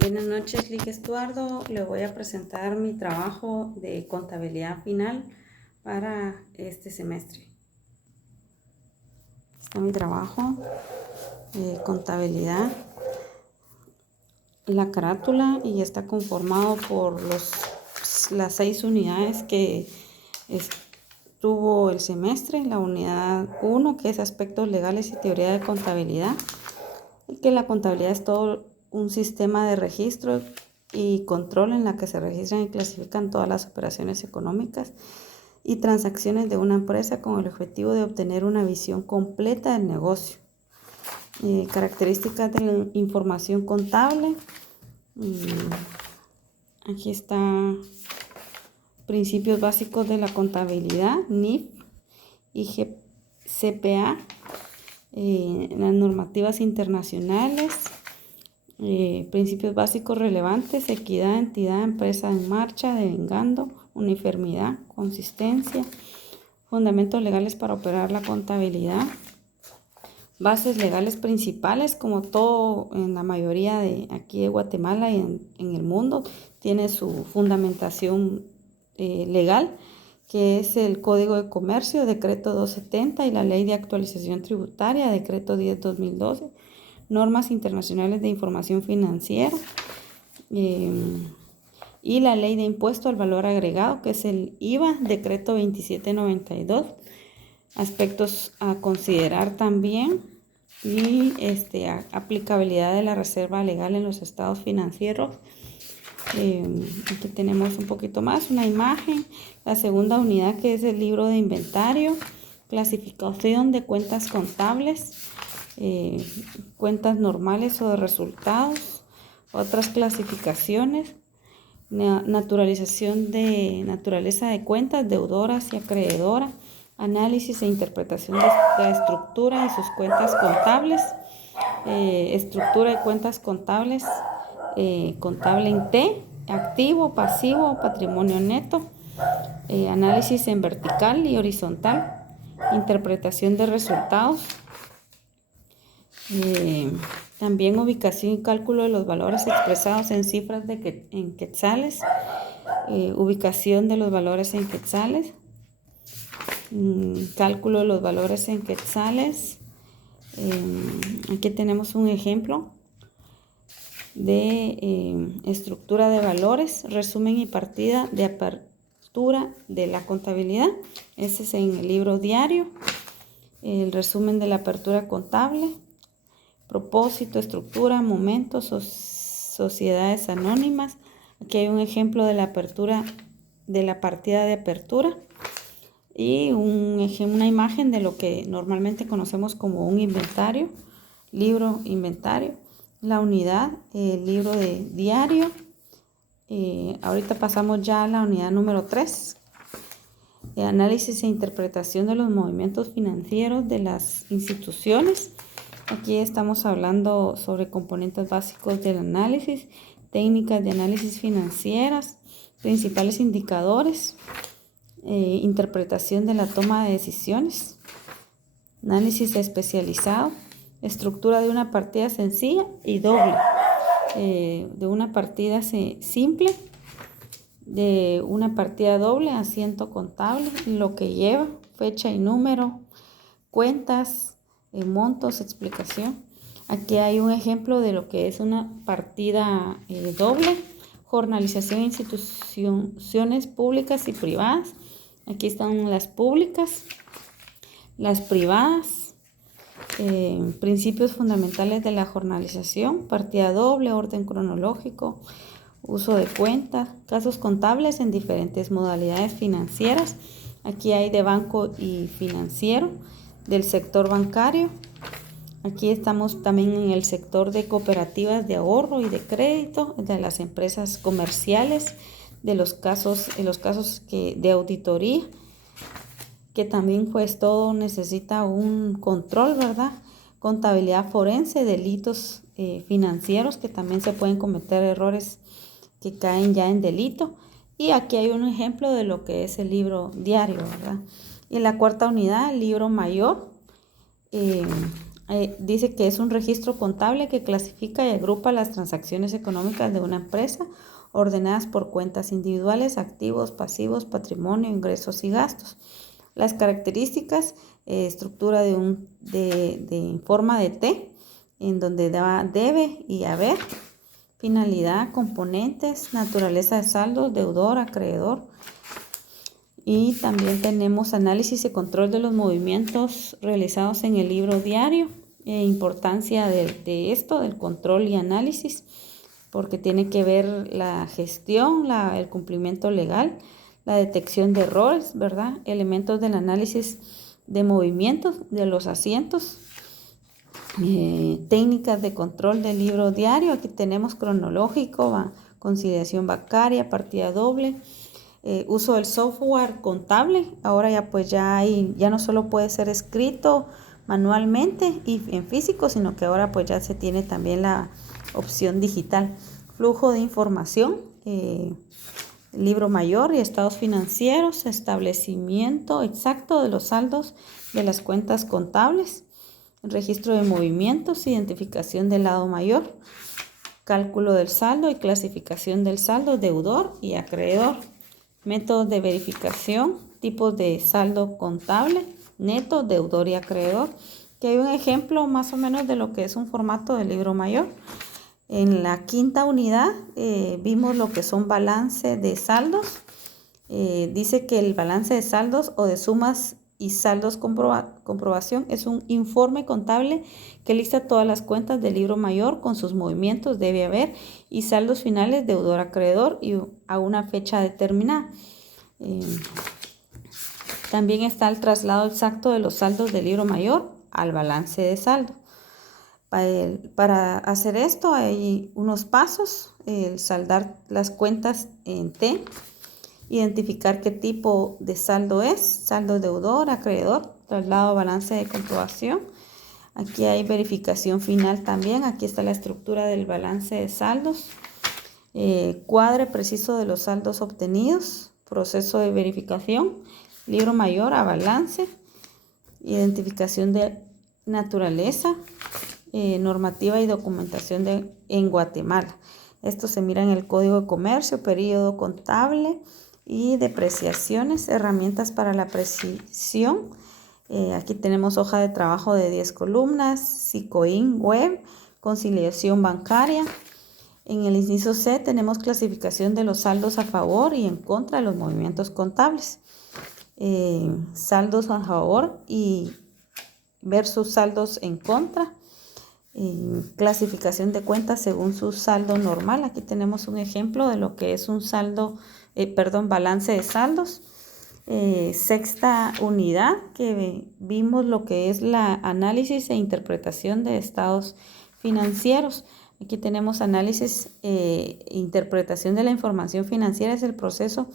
Buenas noches, Lick Estuardo. Le voy a presentar mi trabajo de contabilidad final para este semestre. Está mi trabajo de contabilidad, la carátula, y está conformado por las 6 unidades que tuvo el semestre. La unidad 1, que es aspectos legales y teoría de contabilidad, y que la contabilidad es todo un sistema de registro y control en la que se registran y clasifican todas las operaciones económicas y transacciones de una empresa con el objetivo de obtener una visión completa del negocio. Características de la información contable. Aquí está principios básicos de la contabilidad, NIF, IGCPA, las normativas internacionales, principios básicos relevantes: equidad, entidad, empresa en marcha, devengando, uniformidad, consistencia, fundamentos legales para operar la contabilidad, bases legales principales. Como todo en la mayoría de aquí de Guatemala y en el mundo, tiene su fundamentación legal, que es el Código de Comercio, Decreto 270, y la Ley de Actualización Tributaria, Decreto 10/2012, normas internacionales de información financiera, y la Ley de Impuesto al Valor Agregado, que es el IVA, Decreto 2792. Aspectos a considerar también, y aplicabilidad de la reserva legal en los estados financieros. Aquí tenemos un poquito más, una imagen. La segunda unidad, que es el libro de inventario, clasificación de cuentas contables, cuentas normales o de resultados, otras clasificaciones, naturalización de naturaleza de cuentas, deudoras y acreedoras, análisis e interpretación de la estructura de sus cuentas contables, estructura de cuentas contables, contable en T, activo, pasivo, patrimonio neto, análisis en vertical y horizontal, interpretación de resultados, también ubicación y cálculo de los valores expresados en cifras en quetzales, ubicación de los valores en quetzales, cálculo de los valores en quetzales. Aquí tenemos un ejemplo de estructura de valores, resumen y partida de apertura de la contabilidad. Este es en el libro diario. El resumen de la apertura contable, propósito, estructura, momentos, sociedades anónimas. Aquí hay un ejemplo de la apertura, de la partida de apertura, y una imagen de lo que normalmente conocemos como un inventario, libro inventario. La unidad, el libro de diario. Ahorita pasamos ya a la unidad número 3. Análisis e interpretación de los movimientos financieros de las instituciones. Aquí estamos hablando sobre componentes básicos del análisis, técnicas de análisis financieras, principales indicadores, interpretación de la toma de decisiones, análisis especializado, estructura de una partida sencilla y doble, de una partida simple, de una partida doble, asiento contable, lo que lleva, fecha y número, cuentas, montos, explicación. Aquí hay un ejemplo de lo que es una partida doble: jornalización de instituciones públicas y privadas. Aquí están las públicas, las privadas, principios fundamentales de la jornalización, partida doble, orden cronológico, uso de cuentas, casos contables en diferentes modalidades financieras. Aquí hay de banco y financiero, del sector bancario. Aquí estamos también en el sector de cooperativas de ahorro y de crédito, de las empresas comerciales, de los casos de auditoría, que también pues todo necesita un control, ¿verdad? Contabilidad forense, delitos financieros, que también se pueden cometer errores que caen ya en delito. Y aquí hay un ejemplo de lo que es el libro diario, ¿verdad? Y la cuarta unidad, el libro mayor, Dice que es un registro contable que clasifica y agrupa las transacciones económicas de una empresa ordenadas por cuentas individuales, activos, pasivos, patrimonio, ingresos y gastos. Las características, estructura de forma de T, en donde debe y haber, finalidad, componentes, naturaleza de saldo, deudor, acreedor. Y también tenemos análisis y control de los movimientos realizados en el libro diario. Importancia de esto, del control y análisis, porque tiene que ver la gestión, el cumplimiento legal, la detección de errores, ¿verdad? Elementos del análisis de movimientos de los asientos, técnicas de control del libro diario. Aquí tenemos cronológico, conciliación bancaria, partida doble. Uso del software contable. Ahora ya no solo puede ser escrito manualmente y en físico, sino que ahora pues ya se tiene también la opción digital. Flujo de información, libro mayor y estados financieros, establecimiento exacto de los saldos de las cuentas contables, registro de movimientos, identificación del lado mayor, cálculo del saldo y clasificación del saldo, deudor y acreedor. Métodos de verificación, tipos de saldo contable, neto, deudor y acreedor. Que hay un ejemplo más o menos de lo que es un formato del libro mayor. En la quinta unidad vimos lo que son balance de saldos. Dice que el balance de saldos o de sumas y saldos comprobación es un informe contable que lista todas las cuentas del libro mayor con sus movimientos, debe haber, y saldos finales, deudor, acreedor y a una fecha determinada. También está el traslado exacto de los saldos del libro mayor al balance de saldo. Para hacer esto hay unos pasos: saldar las cuentas en T, identificar qué tipo de saldo es, saldo deudor, acreedor, traslado a balance de comprobación. Aquí hay verificación final también. Aquí está la estructura del balance de saldos, cuadre preciso de los saldos obtenidos, proceso de verificación, libro mayor a balance, identificación de naturaleza, normativa y documentación en Guatemala. Esto se mira en el Código de Comercio, periodo contable y depreciaciones, herramientas para la precisión. Aquí tenemos hoja de trabajo de 10 columnas, SICOIN web, conciliación bancaria. En el inciso C tenemos clasificación de los saldos a favor y en contra de los movimientos contables. Saldos a favor y versus saldos en contra. Clasificación de cuentas según su saldo normal. Aquí tenemos un ejemplo de lo que es un balance de saldos. Sexta unidad, que vimos lo que es la análisis e interpretación de estados financieros. Aquí tenemos análisis e interpretación de la información financiera. Es el proceso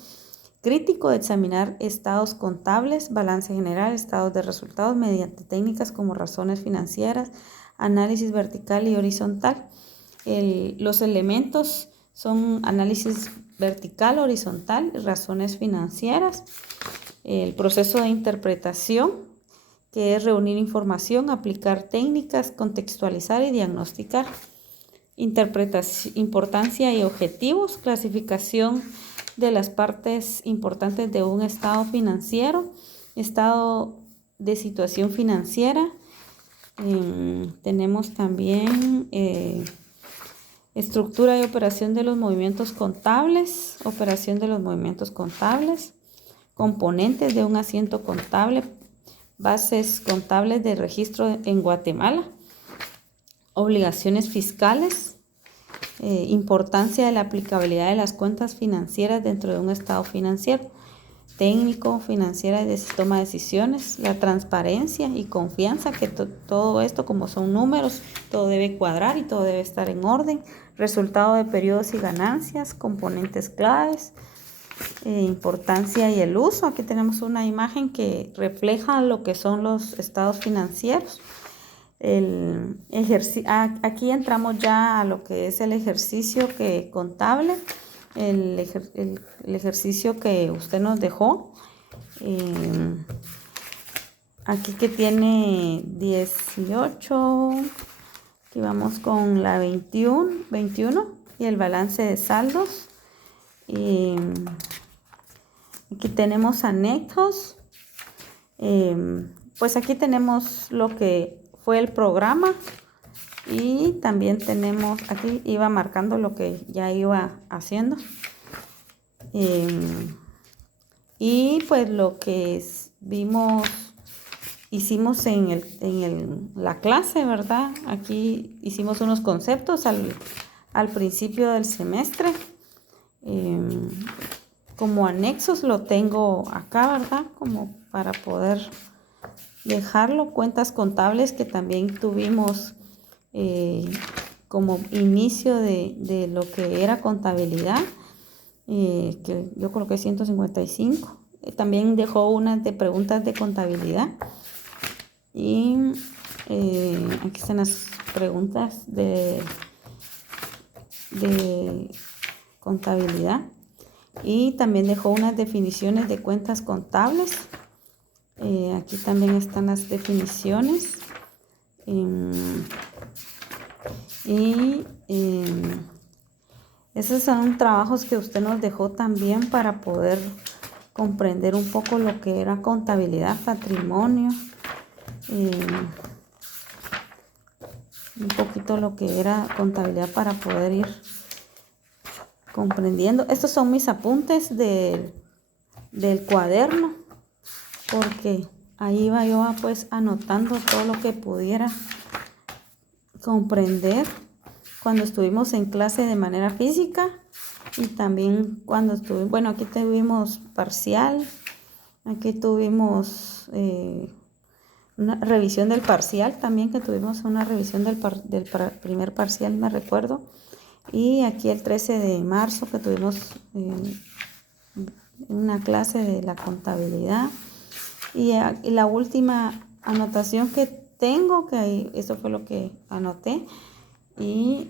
crítico de examinar estados contables, balance general, estados de resultados mediante técnicas como razones financieras, análisis vertical y horizontal. Los elementos son análisis vertical, horizontal, razones financieras. El proceso de interpretación, que es reunir información, aplicar técnicas, contextualizar y diagnosticar. Importancia y objetivos, clasificación de las partes importantes de un estado financiero, estado de situación financiera. Tenemos también estructura y operación de los movimientos contables, componentes de un asiento contable, bases contables de registro en Guatemala, obligaciones fiscales, importancia de la aplicabilidad de las cuentas financieras dentro de un estado financiero, técnico, financiera y de toma de decisiones, la transparencia y confianza, que todo esto, como son números, todo debe cuadrar y todo debe estar en orden, resultado de periodos y ganancias, componentes claves, importancia y el uso. Aquí tenemos una imagen que refleja lo que son los estados financieros. Aquí entramos ya a lo que es el ejercicio contable, el ejercicio que usted nos dejó. aquí que tiene 18, aquí vamos con la 21 y el balance de saldos. Y aquí tenemos anexos. Pues aquí tenemos lo que fue el programa y también tenemos, aquí iba marcando lo que ya iba haciendo. Y pues lo que hicimos en la clase, ¿verdad? Aquí hicimos unos conceptos al principio del semestre. Como anexos lo tengo acá, ¿verdad? Como para poder dejarlo. Cuentas contables que también tuvimos como inicio de lo que era contabilidad, que yo coloqué 155. También dejó unas de preguntas de contabilidad. Y aquí están las preguntas de contabilidad. Y también dejó unas definiciones de cuentas contables. Aquí también están las definiciones. Esos son trabajos que usted nos dejó también para poder comprender un poco lo que era contabilidad, patrimonio, un poquito lo que era contabilidad para poder ir comprendiendo. Estos son mis apuntes del cuaderno, porque ahí iba yo pues anotando todo lo que pudiera comprender cuando estuvimos en clase de manera física y también cuando estuvimos, bueno, aquí tuvimos parcial, aquí tuvimos una revisión del parcial también, que tuvimos una revisión del primer parcial, me recuerdo, y aquí el 13 de marzo que tuvimos una clase de la contabilidad. Y la última anotación que tengo, que ahí, eso fue lo que anoté. Y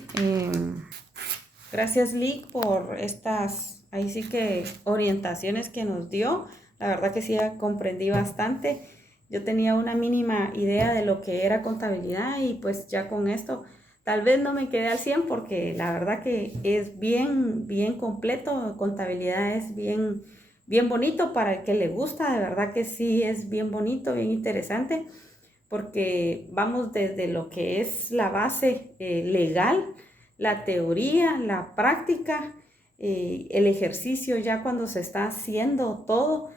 gracias Lick por estas, ahí sí que orientaciones que nos dio. La verdad que sí comprendí bastante. Yo tenía una mínima idea de lo que era contabilidad y pues ya con esto tal vez no me quedé al 100 porque la verdad que es bien completo. Contabilidad es bien bonito para el que le gusta, de verdad que sí es bien bonito, bien interesante, porque vamos desde lo que es la base legal, la teoría, la práctica, el ejercicio ya cuando se está haciendo todo,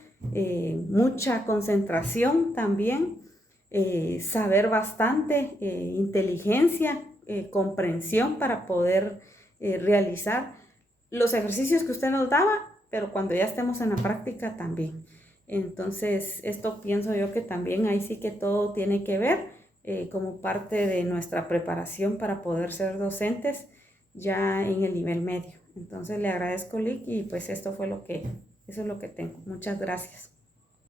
mucha concentración también, saber bastante, inteligencia, comprensión para poder realizar los ejercicios que usted nos daba, pero cuando ya estemos en la práctica también. Entonces, esto pienso yo que también ahí sí que todo tiene que ver como parte de nuestra preparación para poder ser docentes ya en el nivel medio. Entonces, le agradezco, Lick, y pues eso es lo que tengo. Muchas gracias.